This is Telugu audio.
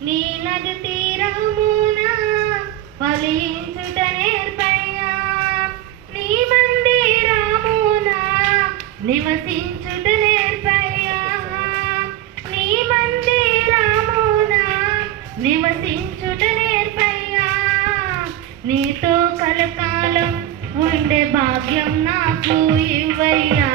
నీ నది తీరమున ఫలించుట నేర్పయ్యా, నీ మందిరమున నివసించుట నేర్పయ్యా, నీ మందిరమున నివసించుట నేర్పయ్యా, నీతో కలకాలం ఉండే భాగ్యం నాకు ఇవ్వయ్యా.